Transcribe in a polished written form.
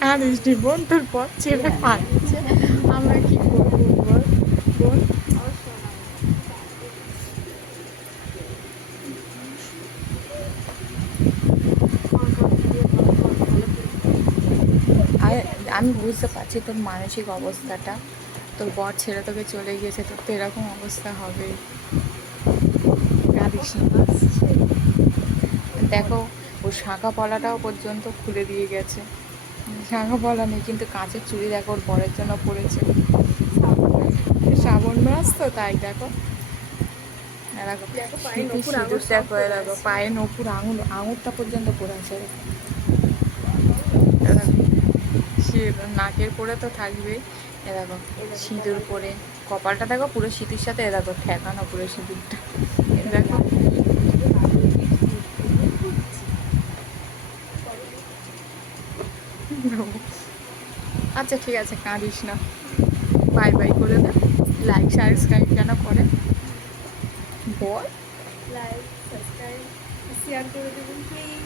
কাঁদিস নি বোন, তোর পর ছেলে পাচ্ছে, আমরা কি করবো বল বোন। আমি বুঝতে পারছি তোর মানসিক অবস্থাটা, তোর বর ছেড়ে তোকে চলে গিয়েছে, তোর তো এরকম অবস্থা হবে। কাঁদিস না। দেখো ও শাঁখা পলাটাও পর্যন্ত খুলে দিয়ে গেছে, শাঁখা পলা নেই কিন্তু কাঁচের চুড়ি দেখো ওর বরের জন্য পড়েছে, শ্রাবণ মাস তো তাই দেখো। দেখো স্মৃতির সিঁদুর দেখো, দেখো পায়ে নপুর আঙুরটা পর্যন্ত পড়ে আছে। সে নাকের পরে তো থাকবেই, এ দেখো সিঁদুর পরে, কপালটা দেখো পুরো সিঁদুর সাথে, এ দেখো ঠেকানো পুরো সিঁদুরটা, এ দেখো। আচ্ছা ঠিক আছে, কাঁদিস না, বাই বাই করে দে, লাইক সাবস্ক্রাইব যেন করে বল। লাইক সাবস্ক্রাইব শেয়ার করে দেবেন প্লিজ।